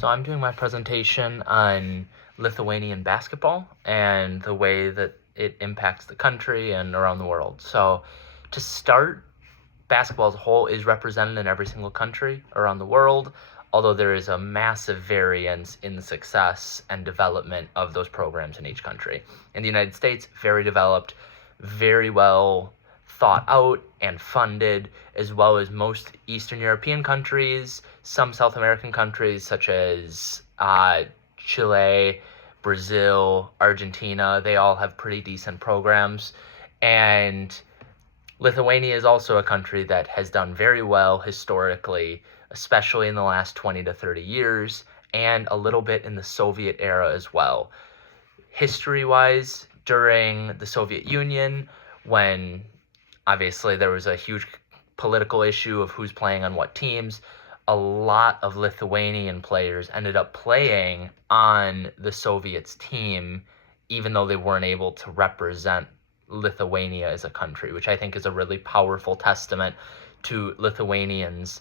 So I'm doing my presentation on Lithuanian basketball and the way that it impacts the country and around the world. So to start, basketball as a whole is represented in every single country around the world, although there is a massive variance in the success and development of those programs in each country. In the United States, very developed, very well thought out and funded, as well as most Eastern European countries, some South American countries such as Chile, Brazil, Argentina. They all have pretty decent programs. And Lithuania is also a country that has done very well historically, especially in the last 20 to 30 years, and a little bit in the Soviet era as well. History-wise, during the Soviet Union, when obviously there was a huge political issue of who's playing on what teams, a lot of Lithuanian players ended up playing on the Soviets team, even though they weren't able to represent Lithuania as a country, which I think is a really powerful testament to Lithuanians'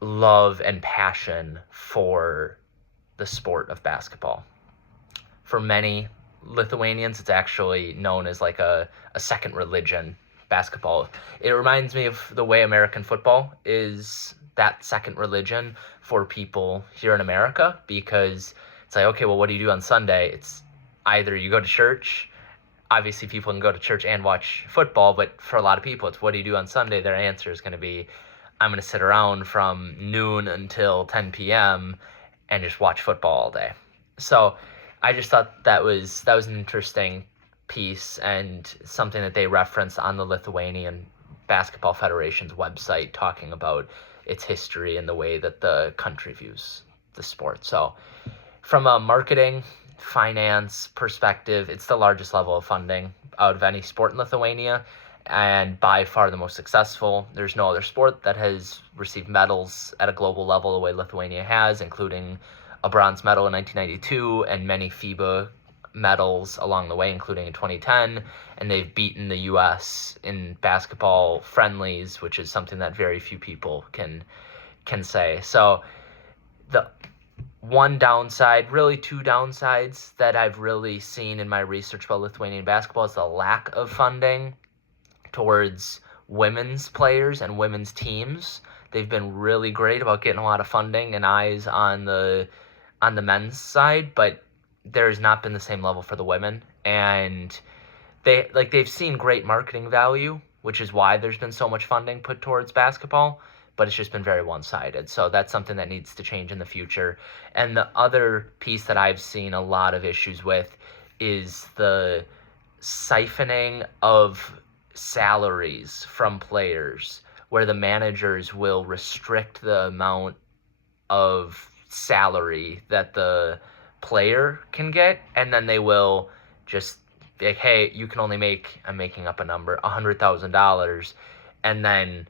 love and passion for the sport of basketball. For many Lithuanians, it's actually known as like a second religion, basketball. It reminds me of the way American football is that second religion for people here in America, because it's like, okay, well, what do you do on Sunday? It's either you go to church. Obviously, people can go to church and watch football, but for a lot of people, it's what do you do on Sunday? Their answer is going to be, I'm going to sit around from noon until 10 p.m. and just watch football all day. So I just thought that was an interesting piece and something that they referenced on the Lithuanian Basketball Federation's website, talking about its history and the way that the country views the sport. So from a marketing, finance perspective, it's the largest level of funding out of any sport in Lithuania, and by far the most successful. There's no other sport that has received medals at a global level the way Lithuania has, including a bronze medal in 1992 and many FIBA medals along the way, including in 2010. And they've beaten the U.S. in basketball friendlies, which is something that very few people can say. So the one downside, really two downsides that I've really seen in my research about Lithuanian basketball is the lack of funding towards women's players and women's teams. They've been really great about getting a lot of funding and eyes on the men's side, but there's not been the same level for the women. And they've seen great marketing value, which is why there's been so much funding put towards basketball, but it's just been very one-sided. So that's something that needs to change in the future. And the other piece that I've seen a lot of issues with is the siphoning of salaries from players, where the managers will restrict the amount of salary that the player can get, and then they will just be like, hey, you can only make, I'm making up a number, $100,000, and then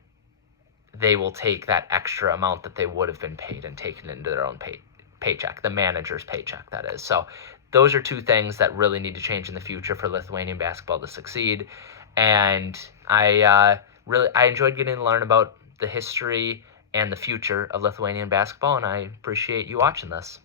they will take that extra amount that they would have been paid and take it into their own paycheck, the manager's paycheck, that is. So those are two things that really need to change in the future for Lithuanian basketball to succeed. And I enjoyed getting to learn about the history and the future of Lithuanian basketball, and I appreciate you watching this.